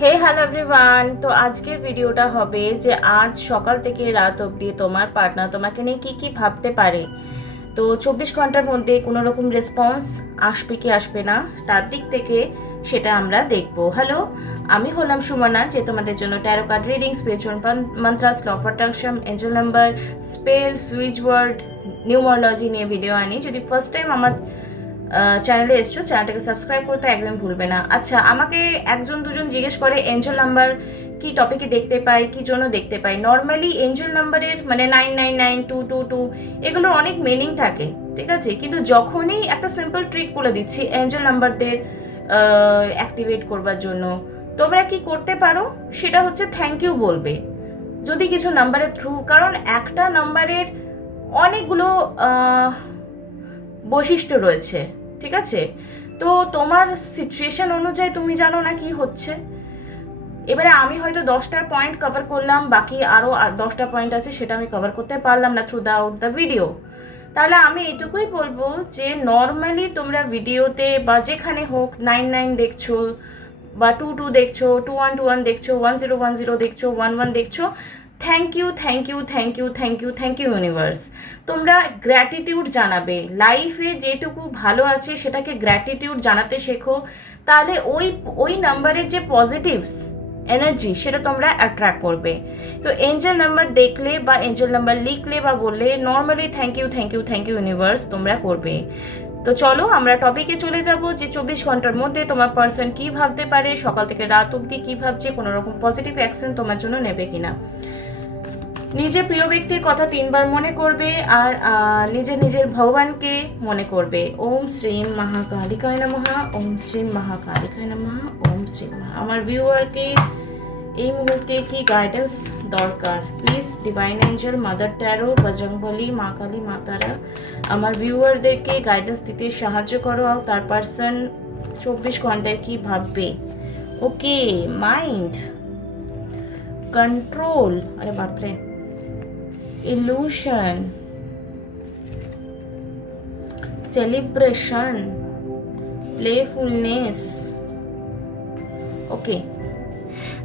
হে hello everyone. তো আজকের ভিডিওটা হবে যে আজ সকাল থেকে রাত অবধি তোমার পার্টনার তোমাকে নিয়ে কি কি ভাবতে পারে। তো 24 ঘন্টার মধ্যে কোনো রকম রেসপন্স আসবে কি আসবে না তার দিক থেকে সেটা আমরা দেখব। হ্যালো, আমি হলাম সুমনা, যে তোমাদের জন্য tarot card reading, spiritual mantras, law of attraction, angel number, spell, switch word, numerology নিয়ে ভিডিও আনি। যদি ফার্স্ট টাইম আমার চ্যানেলে এসছো, চ্যানেলটাকে সাবস্ক্রাইব করতে একদম ভুলবে না। আচ্ছা, আমাকে একজন দুজন জিজ্ঞেস করে এঞ্জেল নাম্বার কি টপিকে দেখতে পাই, কি জন্য দেখতে পাই। নর্মালি এঞ্জেল নাম্বারের মানে 999 222 এগুলোর অনেক মিনিং থাকে, ঠিক আছে, কিন্তু যখনই একটা সিম্পল ট্রিক বলে দিচ্ছি এঞ্জেল নাম্বারদের অ্যাক্টিভেট করবার জন্য, তোমরা কি করতে পারো সেটা হচ্ছে থ্যাংক ইউ বলবে যদি কিছু নাম্বারের থ্রু, কারণ একটা নাম্বারের অনেকগুলো বৈশিষ্ট্য রয়েছে, ঠিক আছে। তো তোমার সিচুয়েশন অনুযায়ী তুমি জানো না কি হচ্ছে। এবারে আমি হয়তো 10টা পয়েন্ট কভার করলাম, বাকি আরও 10টা পয়েন্ট আছে সেটা আমি কভার করতে পারলাম না through the out the video. তাহলে আমি এইটুকুই বলবো যে নর্মালি তোমরা ভিডিওতে বা যেখানে হোক 99 দেখছো বা 22 দেখছো, 2121 দেখছো, 1010 দেখছো, 11 দেখছো, thank you thank you thank you thank you thank you universe. তোমরা গ্র্যাটিটিউড জানাবে, লাইফে যেটুকু ভালো আছে সেটাকে গ্র্যাটিটিউড জানাতে শেখো। তাহলে ওই ওই নাম্বারের যে পজিটিভস এনার্জি সেটা তোমরা অ্যাট্রাক্ট করবে। তো এঞ্জেল নাম্বার দেখলে বা এঞ্জেল নাম্বার লিখলে বা বললে normally thank you thank you thank you universe তোমরা করবে। তো চলো আমরা টপিকে চলে যাব যে 24 ঘন্টার মধ্যে তোমার পার্সন কি ভাবতে পারে, সকাল থেকে রাত অবধি কি ভাবছে, কোনো রকম পজিটিভ অ্যাকশন তোমার জন্য নেবে কিনা। নিজের প্রিয় ব্যক্তির কথা 3বার মনে করবে আর নিজের ভগবানকে মনে করবে। ওম শ্রীম মহাকালিকায় নমঃ, ওম শ্রীম মহাকালিকায় নমঃ, ওম শ্রীম আমার ভিউয়ারকে এই মুহূর্তে কি গাইডেন্স দরকার, please divine Angel, mother taro, Bajrangbali, মা কালী, মা তারা আমার ভিউয়ারদেরকে গাইডেন্স দিতে সাহায্য করো। আর তার পার্সন 24 ঘন্টায় কি ভাববে। ওকে, মাইন্ড কন্ট্রোল, আরে বাপরে, illusion, celebration, playfulness। ওকে,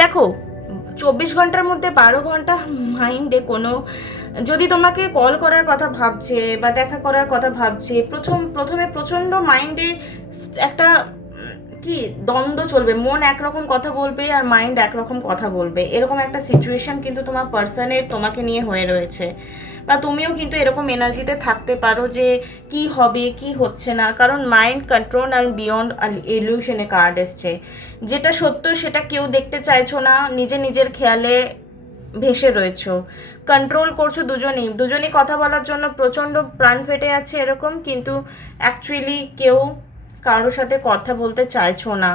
দেখো 24 ঘন্টার মধ্যে 12 ঘন্টা মাইন্ডে কোনো, যদি তোমাকে কল করার কথা ভাবছে বা দেখা করার কথা ভাবছে, প্রথমে প্রচণ্ড মাইন্ডে একটা কি দ্বন্দ্ব চলবে, মন একরকম কথা বলবে আর মাইন্ড একরকম কথা বলবে, এরকম একটা সিচুয়েশন কিন্তু তোমার পার্সনের তোমাকে নিয়ে হয়ে রয়েছে। বা তুমিও কিন্তু এরকম এনার্জিতে থাকতে পারো যে কি হবে কি হচ্ছে না, কারণ মাইন্ড কন্ট্রোল আর বিয়ন্ড ইলিউশনে কার্ড এসছে। যেটা সত্য সেটা কেউ দেখতে চাইছো না, নিজের খেয়ালে ভেসে রয়েছো, কন্ট্রোল করছো দুজনেই কথা বলার জন্য প্রচণ্ড প্রাণ ফেটে আছে এরকম, কিন্তু অ্যাকচুয়ালি কেউ কারোর সাথে কথা বলতে চাইছো না।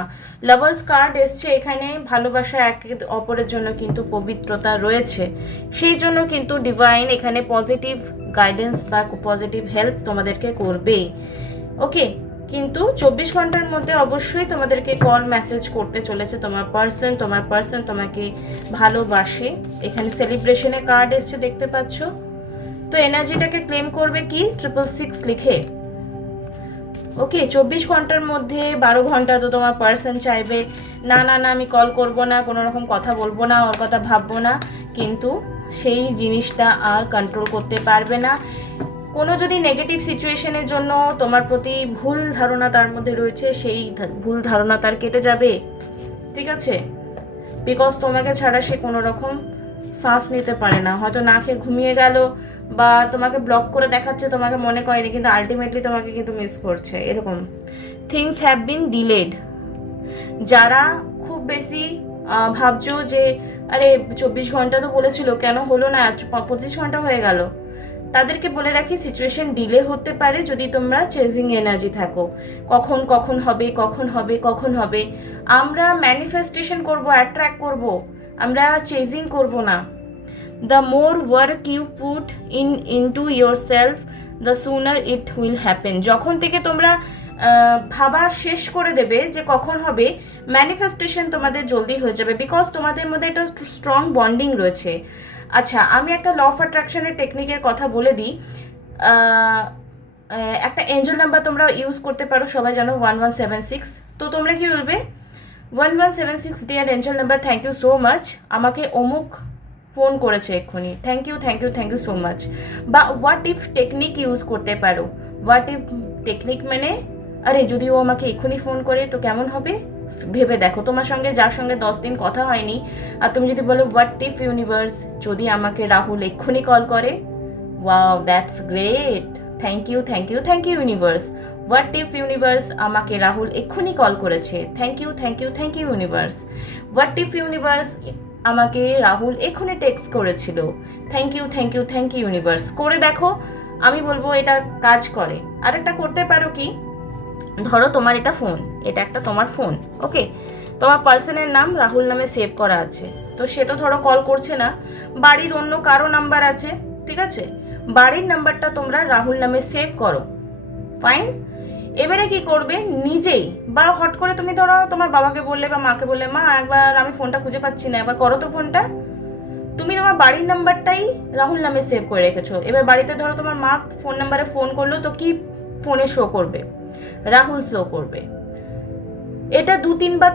লাভার্স কার্ড এসছে এখানে, ভালোবাসা একে অপরের জন্য কিন্তু পবিত্রতা রয়েছে, সেই জন্য কিন্তু ডিভাইন এখানে পজিটিভ গাইডেন্স বা পজিটিভ হেল্প তোমাদেরকে করবে। ওকে, কিন্তু 24 ঘন্টার মধ্যে অবশ্যই তোমাদেরকে কল মেসেজ করতে চলেছে তোমার পার্সন তোমাকে ভালোবাসে। এখানে সেলিব্রেশনে কার্ড এসছে দেখতে পাচ্ছ। তো এনার্জিটাকে ক্লেম করবে কি 666 লিখে। ওকে, 24 ঘন্টার মধ্যে 12 ঘন্টা তো তোমার পার্সন চাইবে না না না আমি কল করব না, কোনো রকম কথা বলবো না, ওর কথা ভাববো না, কিন্তু সেই জিনিসটা আর কন্ট্রোল করতে পারবে না। কোনো যদি নেগেটিভ সিচুয়েশনের জন্য তোমার প্রতি ভুল ধারণা তার মধ্যে রয়েছে, সেই ভুল ধারণা তার কেটে যাবে, ঠিক আছে। বিকজ তোমাকে ছাড়া সে কোনো রকম শ্বাস নিতে পারে না, হয়তো না খেয়ে ঘুমিয়ে গেল বা তোমাকে ব্লক করে দেখাচ্ছে, তোমাকে মনে করেনি, কিন্তু আলটিমেটলি তোমাকে কিন্তু মিস করছে, এরকম থিংস হ্যাভ বিন ডিলেড। যারা খুব বেশি ভাবছো যে আরে 24 ঘন্টা তো বলেছিল কেন হলো না, 25 ঘন্টা হয়ে গেল, তাদেরকে বলে রাখি সিচুয়েশন ডিলে হতে পারে যদি তোমরা চেজিং এনার্জি থাকো। কখন কখন হবে কখন হবে কখন হবে, আমরা ম্যানিফেস্টেশন করব, অ্যাট্রাক্ট করব, আমরা চেজিং করব না। The more work you put into yourself the sooner it will happen. যখন থেকে তোমরা ভাবা শেষ করে দেবে যে কখন হবে, ম্যানিফেস্টেশন তোমাদের জলদি হয়ে যাবে, বিকজ তোমাদের মধ্যে একটা স্ট্রং বন্ডিং রয়েছে। আচ্ছা, আমি একটা ল অফ অ্যাট্রাকশনের টেকনিকের কথা বলে দিই। একটা এঞ্জেল নাম্বার তোমরা ইউজ করতে পারো, সবাই জানো 1176। তো তোমরা কি বলবে 1176 dear angel number, thank you so much. আমাকে অমুক ফোন করেছে এক্ষুনি, thank you thank you thank you so much. বা হোয়াট ইফ টেকনিক ইউজ করতে পারো। হোয়াট ইফ টেকনিক মানে, আরে যদি ও আমাকে এক্ষুনি ফোন করে তো কেমন হবে ভেবে দেখো। তোমার সঙ্গে যার সঙ্গে 10 দিন কথা হয়নি, আর তুমি যদি বলো হোয়াট ইফ ইউনিভার্স যদি আমাকে রাহুল এক্ষুনি কল করে, wow that's great, thank you thank you thank you universe. What if universe আমাকে রাহুল এক্ষুনি কল করেছে, thank you thank you thank you universe. What if universe আমাকে রাহুল এক্ষুনি টেক্সট করেছিল, thank you thank you thank you universe. করে দেখো, আমি বলবো এটা কাজ করে। আরেকটা করতে পারো কি, ধরো তোমার এটা ফোন, এটা একটা তোমার ফোন, ওকে, তোমার পার্সনের নাম রাহুল নামে সেভ করা আছে, তো সে তো ধরো কল করছে না, বাড়ির অন্য কারো নাম্বার আছে, ঠিক আছে, বাড়ির নাম্বারটা তোমরা রাহুল নামে সেভ করো, ফাইন। এবারে কি করবে, নিজেই বা হট করে তুমি ধরো তোমার বাবাকে বললে বা মাকে বললে, মা একবার আমি ফোনটা খুঁজে পাচ্ছি না, একবার করো তো ফোনটা। তুমি তোমার বাড়ির নাম্বারটাই রাহুল নামে সেভ করে রেখেছো। এবার বাড়িতে ধরো তোমার মা ফোন নাম্বারে ফোন করলো, তো কি ফোনে শো করবে, রাহুল শো করবে। এটা 2-3 বার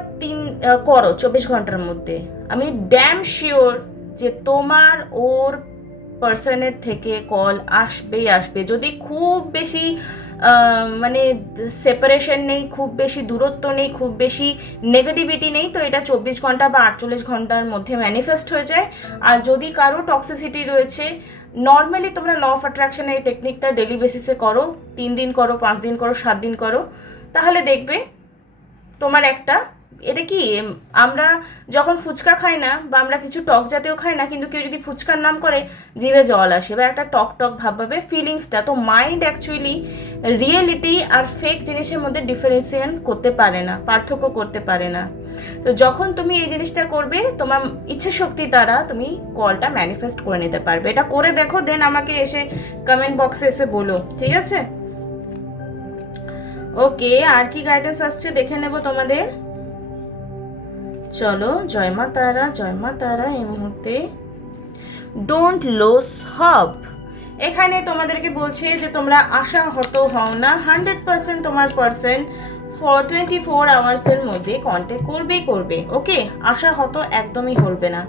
করো 24 ঘন্টার মধ্যে, আমি ড্যাম শিওর যে তোমার ওর পার্সনের থেকে কল আসবেই আসবে। যদি খুব বেশি মানে সেপারেশন নেই, খুব বেশি দূরত্ব নেই, খুব বেশি নেগেটিভিটি নেই, তো এটা 24 ঘন্টা বা 48 ঘন্টার মধ্যে ম্যানিফেস্ট হয়ে যায়। আর যদি কারো টক্সিসিটি রয়েছে, নর্মালি তোমরা ল অফ অ্যাট্রাকশন এই টেকনিকটা ডেলি বেসিসে করো, 3 দিন করো, 5 দিন করো, 7 দিন করো, তাহলে দেখবে তোমার একটা, এটা কি আমরা যখন ফুচকা খাই না বা আমরা কিছু টক জাতীয় খাই না, কিন্তু কেউ যদি ফুচকার নাম করে জিভে জল আসে বা একটা টক টক ভাব পাবে, ফিলিংসটা। তো মাইন্ড অ্যাকচুয়ালি রিয়েলিটি আর ফেক জিনিসের মধ্যে ডিফারেন্সিয়েট করতে পারে না, পার্থক্য করতে পারে না। তো যখন তুমি এই জিনিসটা করবে, তোমার ইচ্ছে শক্তি দ্বারা তুমি কলটা ম্যানিফেস্ট করে নিতে পারবে। এটা করে দেখো, দেন আমাকে এসে কমেন্ট বক্সে এসে বলো, ঠিক আছে? ওকে, আর কি গাইডেন্স আসছে দেখে নেব তোমাদের। চলো, জয় মা তারা, জয় মা তারা। এই মুহূর্তে ডোন্ট লুজ হোপ, এখানে তোমাদেরকে বলছে যে তোমরা আশাহত হও না, 100% তোমার পার্সন 24 আওয়ার্সের মধ্যে কন্ট্যাক্ট করবেই করবে, ওকে? আশাহত একদমই করবে না।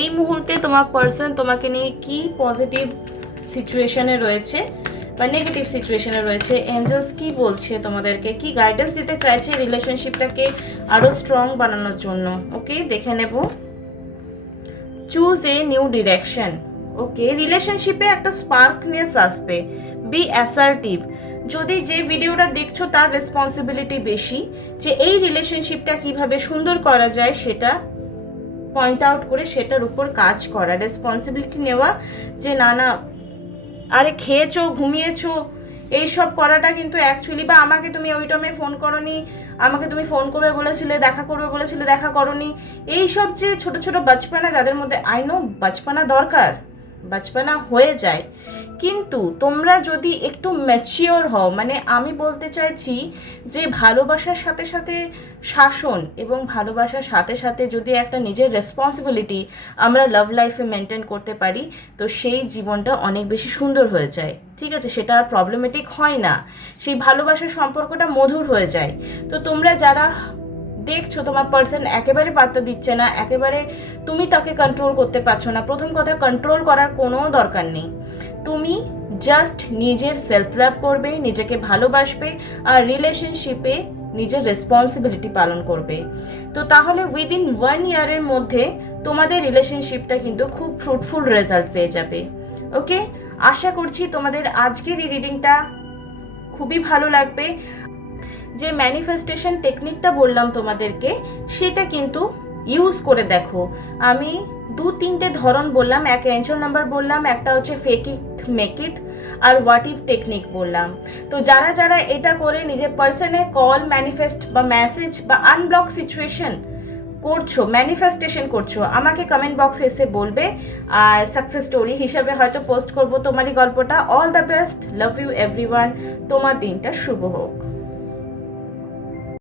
এই মুহূর্তে তোমার পার্সন তোমাকে নিয়ে কি পজিটিভ সিচুয়েশনে রয়েছে বা নেগেটিভ সিচুয়েশনে রয়েছে, এঞ্জেলস কি বলছে তোমাদেরকে, কি গাইডেন্স দিতে চাইছে রিলেশনশিপটাকে আরও স্ট্রং বানানোর জন্য, ওকে? দেখে নেব। চুজ এ নিউ ডিরেকশন, ওকে? রিলেশনশিপে একটা স্পার্কনেস আসবে, বি অ্যাসার্টিভ। যদি যে ভিডিওটা দেখছো তার রেসপন্সিবিলিটি বেশি, যে এই রিলেশনশিপটা কিভাবে সুন্দর করা যায় সেটা পয়েন্ট আউট করে সেটার উপর কাজ করা, রেসপন্সিবিলিটি নেওয়া, যে না না আরে খেয়েছো ঘুমিয়েছো এইসব করাটা কিন্তু অ্যাকচুয়ালি, বা আমাকে তুমি ওই টাইমে ফোন করোনি, আমাকে তুমি ফোন করবে বলেছিলে, দেখা করবে বলেছিলে, দেখা করোনি, এইসব যে ছোট ছোট বাচপানা যাদের মধ্যে, আই নো বাচপানা দরকার, বাচপানা হয়ে যায়, কিন্তু তোমরা যদি একটু ম্যাচিওর হও, মানে আমি বলতে চাইছি যে ভালোবাসার সাথে সাথে শাসন এবং ভালোবাসার সাথে সাথে যদি একটা নিজের রেসপন্সিবিলিটি আমরা লাভ লাইফে মেনটেন করতে পারি, তো সেই জীবনটা অনেক বেশি সুন্দর হয়ে যায়, ঠিক আছে? সেটা আর প্রবলেমেটিক হয় না, সেই ভালোবাসার সম্পর্কটা মধুর হয়ে যায়। তো তোমরা যারা দেখছো তোমার পার্সন একেবারে পাত্তা দিচ্ছে না, একেবারে তুমি তাকে কন্ট্রোল করতে পারছো না, প্রথম কথা কন্ট্রোল করার কোনো দরকার নেই, তুমি জাস্ট নিজের সেলফ লাভ করবে, নিজেকে ভালোবাসবে আর রিলেশনশিপে নিজের রেসপন্সিবিলিটি পালন করবে। তো তাহলে উইদিন 1 ইয়ারের মধ্যে তোমাদের রিলেশনশিপটা কিন্তু খুব ফ্রুটফুল রেজাল্ট পেয়ে যাবে, ওকে? আশা করছি তোমাদের আজকের এই রিডিংটা খুবই ভালো লাগবে। যে ম্যানিফেস্টেশন টেকনিকটা বললাম তোমাদেরকে, সেটা কিন্তু ইউজ করে দেখো। আমি 2-3টে ধরন বললাম, এক এঞ্জেল নাম্বার বললাম, একটা হচ্ছে ফেক ইট মেক ইট, আর হোয়াট ইফ টেকনিক বললাম। তো যারা যারা এটা করে নিজের পার্সনে কল ম্যানিফেস্ট বা মেসেজ বা আনব্লক সিচুয়েশন করছো, ম্যানিফেস্টেশন করছো, আমাকে কমেন্ট বক্সে এসে বলবে, আর সাকসেস স্টোরি হিসাবে হয়তো পোস্ট করবো তোমারই গল্পটা। All the best, love you everyone, তোমার দিনটা শুভ হোক।